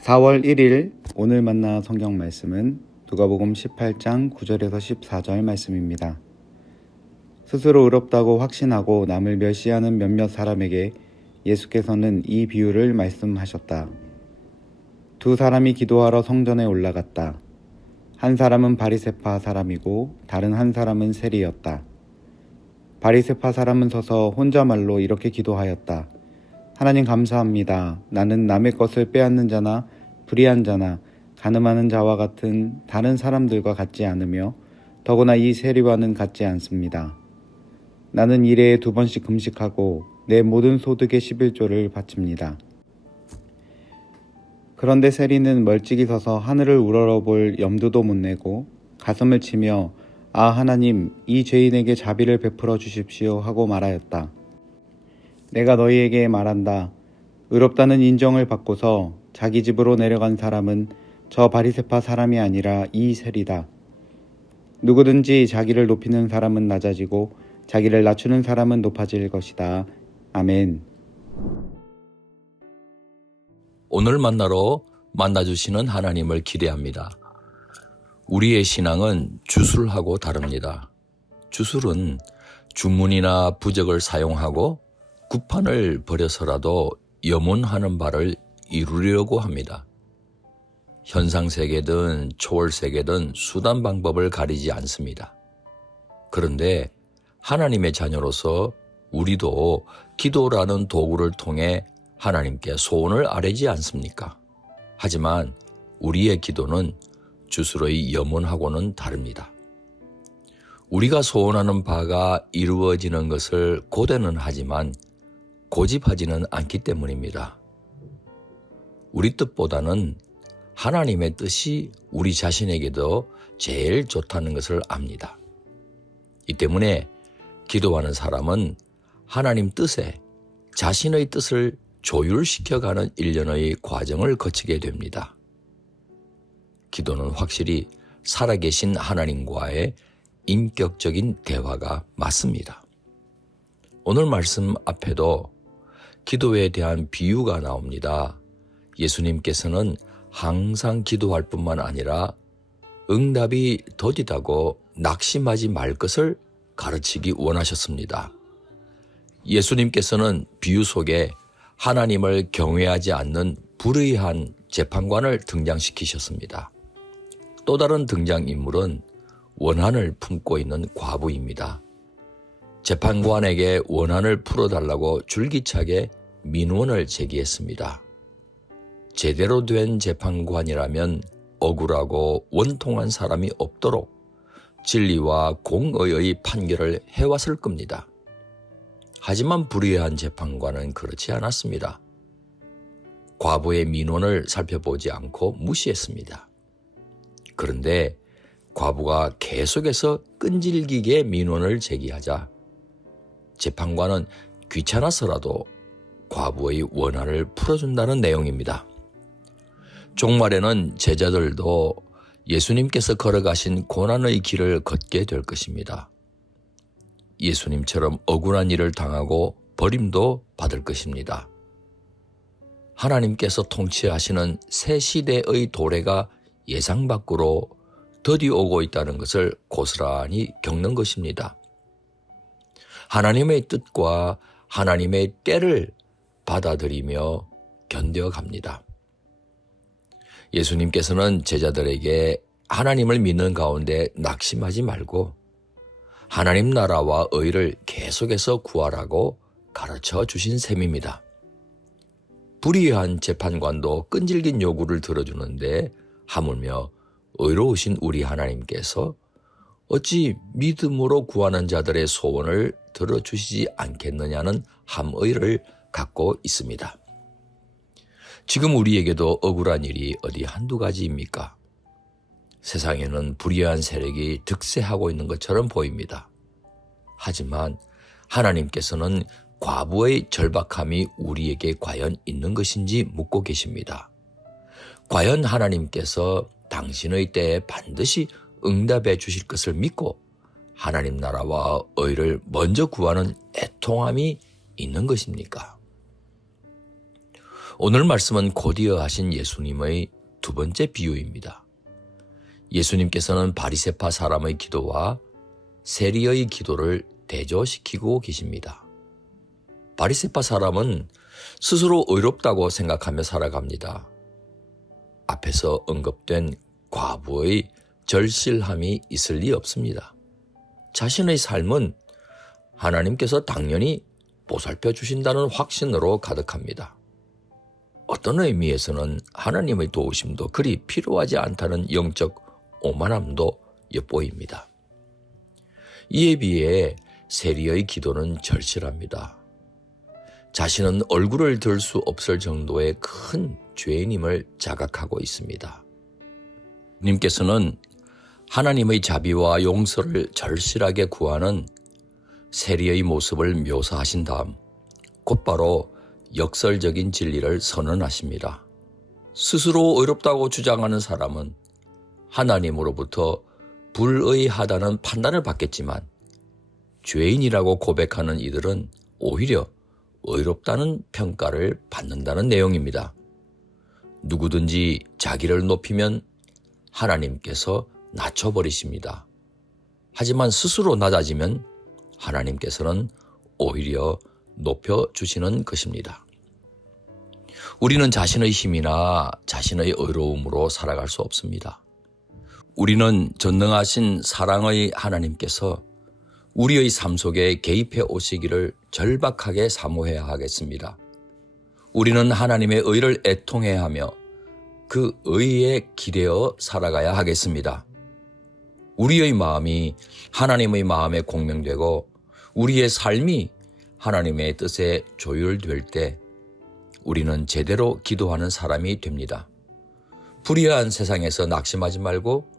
4월 1일 오늘 만나 성경 말씀은 누가복음 18장 9절에서 14절 말씀입니다. 스스로 의롭다고 확신하고 남을 멸시하는 몇몇 사람에게 예수께서는 이 비유를 말씀하셨다. 두 사람이 기도하러 성전에 올라갔다. 한 사람은 바리새파 사람이고 다른 한 사람은 세리였다. 바리새파 사람은 서서 혼자말로 이렇게 기도하였다. 하나님 감사합니다. 나는 남의 것을 빼앗는 자나 불의한 자나 가늠하는 자와 같은 다른 사람들과 같지 않으며 더구나 이 세리와는 같지 않습니다. 나는 일해에 2번씩 금식하고 내 모든 소득의 11조를 바칩니다. 그런데 세리는 멀찍이 서서 하늘을 우러러볼 염두도 못 내고 가슴을 치며 아 하나님 이 죄인에게 자비를 베풀어 주십시오 하고 말하였다. 내가 너희에게 말한다. 의롭다는 인정을 받고서 자기 집으로 내려간 사람은 저 바리새파 사람이 아니라 이 세리다. 누구든지 자기를 높이는 사람은 낮아지고 자기를 낮추는 사람은 높아질 것이다. 아멘. 오늘 만나주시는 하나님을 기대합니다. 우리의 신앙은 주술하고 다릅니다. 주술은 주문이나 부적을 사용하고 구판을 버려서라도 염원하는 바를 이루려고 합니다. 현상세계든 초월세계든 수단 방법을 가리지 않습니다. 그런데 하나님의 자녀로서 우리도 기도라는 도구를 통해 하나님께 소원을 아뢰지 않습니까? 하지만 우리의 기도는 주술의 염원하고는 다릅니다. 우리가 소원하는 바가 이루어지는 것을 고대는 하지만 고집하지는 않기 때문입니다. 우리 뜻보다는 하나님의 뜻이 우리 자신에게도 제일 좋다는 것을 압니다. 이 때문에 기도하는 사람은 하나님 뜻에 자신의 뜻을 조율시켜가는 일련의 과정을 거치게 됩니다. 기도는 확실히 살아계신 하나님과의 인격적인 대화가 맞습니다. 오늘 말씀 앞에도 기도에 대한 비유가 나옵니다. 예수님께서는 항상 기도할 뿐만 아니라 응답이 더디다고 낙심하지 말 것을 가르치기 원하셨습니다. 예수님께서는 비유 속에 하나님을 경외하지 않는 불의한 재판관을 등장시키셨습니다. 또 다른 등장인물은 원한을 품고 있는 과부입니다. 재판관에게 원한을 풀어달라고 줄기차게 민원을 제기했습니다. 제대로 된 재판관이라면 억울하고 원통한 사람이 없도록 진리와 공의의 판결을 해왔을 겁니다. 하지만 불의한 재판관은 그렇지 않았습니다. 과부의 민원을 살펴보지 않고 무시했습니다. 그런데 과부가 계속해서 끈질기게 민원을 제기하자 재판관은 귀찮아서라도 과부의 원한을 풀어준다는 내용입니다. 종말에는 제자들도 예수님께서 걸어가신 고난의 길을 걷게 될 것입니다. 예수님처럼 억울한 일을 당하고 버림도 받을 것입니다. 하나님께서 통치하시는 새 시대의 도래가 예상 밖으로 더디 오고 있다는 것을 고스란히 겪는 것입니다. 하나님의 뜻과 하나님의 때를 받아들이며 견뎌갑니다. 예수님께서는 제자들에게 하나님을 믿는 가운데 낙심하지 말고 하나님 나라와 의를 계속해서 구하라고 가르쳐 주신 셈입니다. 불의한 재판관도 끈질긴 요구를 들어주는데 하물며 의로우신 우리 하나님께서 어찌 믿음으로 구하는 자들의 소원을 들어주시지 않겠느냐는 함의를 갖고 있습니다. 지금 우리에게도 억울한 일이 어디 한두 가지입니까? 세상에는 불의한 세력이 득세하고 있는 것처럼 보입니다. 하지만 하나님께서는 과부의 절박함이 우리에게 과연 있는 것인지 묻고 계십니다. 과연 하나님께서 당신의 때에 반드시 응답해 주실 것을 믿고 하나님 나라와 의를 먼저 구하는 애통함이 있는 것입니까? 오늘 말씀은 곧이어 하신 예수님의 두 번째 비유입니다. 예수님께서는 바리새파 사람의 기도와 세리의 기도를 대조시키고 계십니다. 바리새파 사람은 스스로 의롭다고 생각하며 살아갑니다. 앞에서 언급된 과부의 절실함이 있을 리 없습니다. 자신의 삶은 하나님께서 당연히 보살펴 주신다는 확신으로 가득합니다. 어떤 의미에서는 하나님의 도우심도 그리 필요하지 않다는 영적 오만함도 엿보입니다. 이에 비해 세리의 기도는 절실합니다. 자신은 얼굴을 들 수 없을 정도의 큰 죄인임을 자각하고 있습니다. 님께서는 하나님의 자비와 용서를 절실하게 구하는 세리의 모습을 묘사하신 다음 곧바로 역설적인 진리를 선언하십니다. 스스로 의롭다고 주장하는 사람은 하나님으로부터 불의하다는 판단을 받겠지만 죄인이라고 고백하는 이들은 오히려 의롭다는 평가를 받는다는 내용입니다. 누구든지 자기를 높이면 하나님께서 낮춰버리십니다. 하지만 스스로 낮아지면 하나님께서는 오히려 높여주시는 것입니다. 우리는 자신의 힘이나 자신의 의로움으로 살아갈 수 없습니다. 우리는 전능하신 사랑의 하나님께서 우리의 삶 속에 개입해 오시기를 절박하게 사모해야 하겠습니다. 우리는 하나님의 의를 애통해야 하며 그 의에 기대어 살아가야 하겠습니다. 우리의 마음이 하나님의 마음에 공명되고 우리의 삶이 하나님의 뜻에 조율될 때 우리는 제대로 기도하는 사람이 됩니다. 불의한 세상에서 낙심하지 말고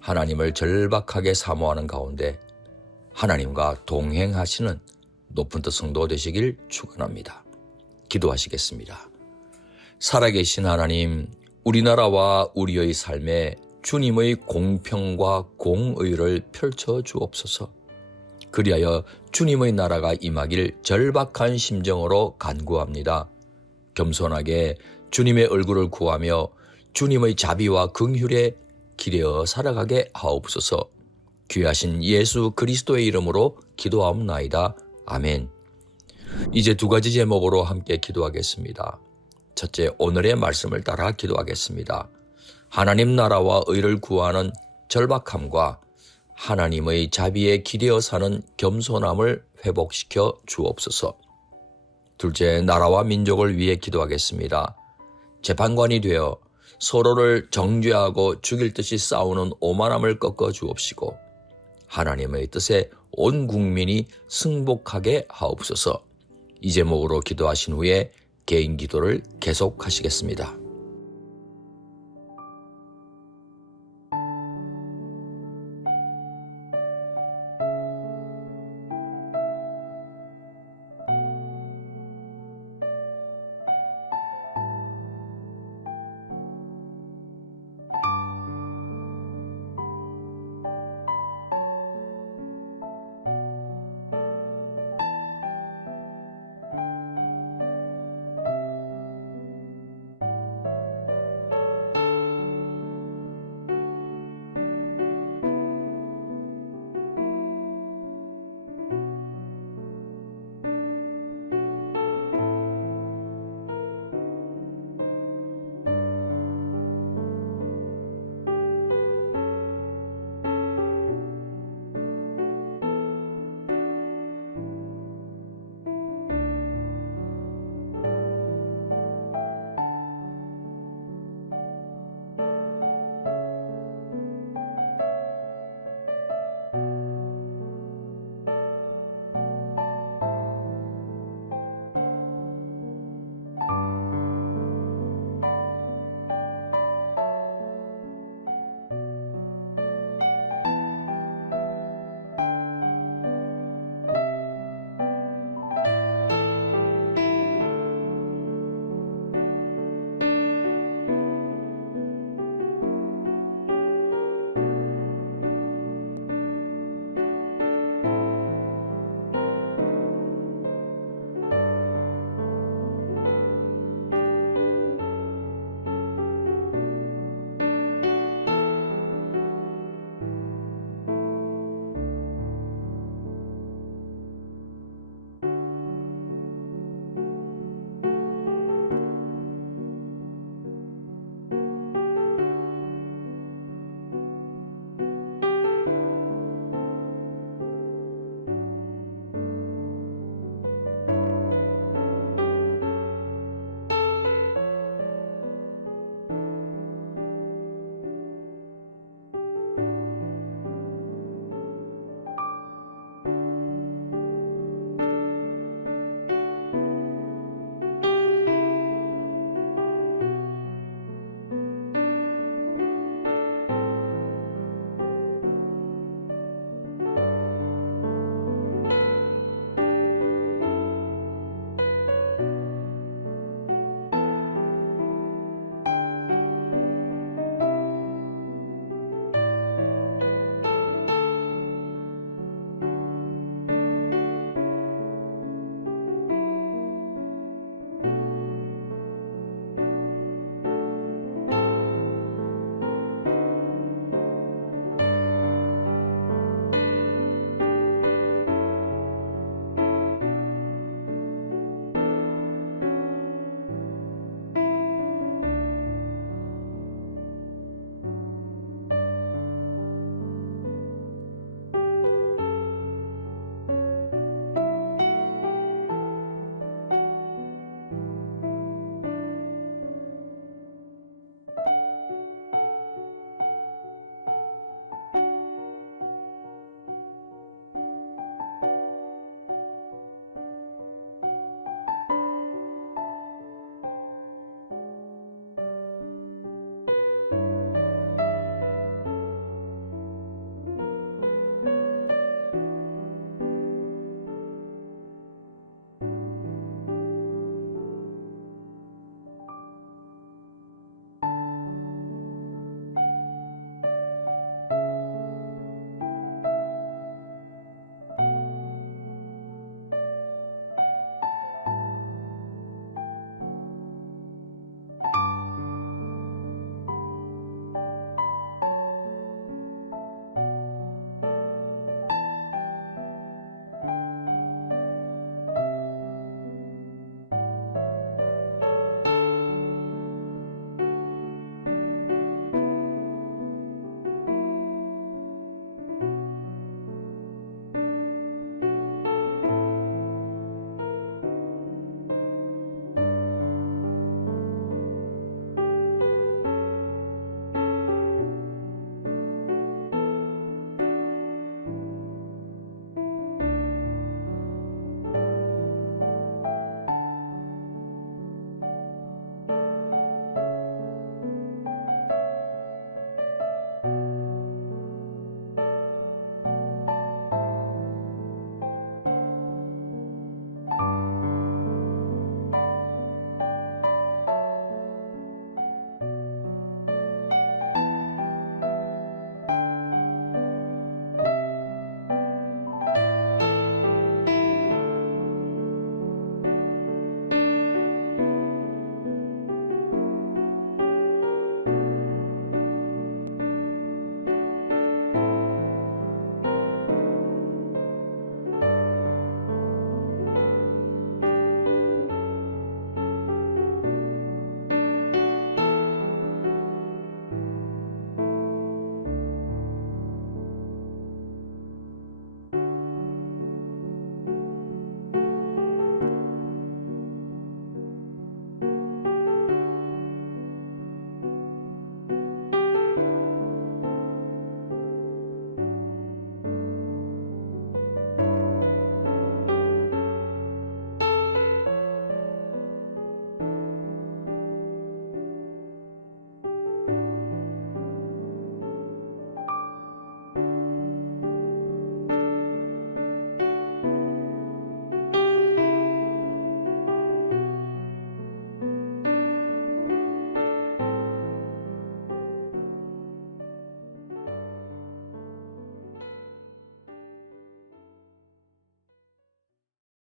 하나님을 절박하게 사모하는 가운데 하나님과 동행하시는 높은 뜻 성도 되시길 축원합니다. 기도하시겠습니다. 살아계신 하나님, 우리나라와 우리의 삶에 주님의 공평과 공의를 펼쳐 주옵소서. 그리하여 주님의 나라가 임하길 절박한 심정으로 간구합니다. 겸손하게 주님의 얼굴을 구하며 주님의 자비와 긍휼에 기대어 살아가게 하옵소서. 귀하신 예수 그리스도의 이름으로 기도하옵나이다. 아멘. 이제 두 가지 제목으로 함께 기도하겠습니다. 첫째, 오늘의 말씀을 따라 기도하겠습니다. 하나님 나라와 의를 구하는 절박함과 하나님의 자비에 기대어 사는 겸손함을 회복시켜 주옵소서. 둘째, 나라와 민족을 위해 기도하겠습니다. 재판관이 되어 서로를 정죄하고 죽일 듯이 싸우는 오만함을 꺾어 주옵시고 하나님의 뜻에 온 국민이 승복하게 하옵소서. 이 제목으로 기도하신 후에 개인 기도를 계속하시겠습니다.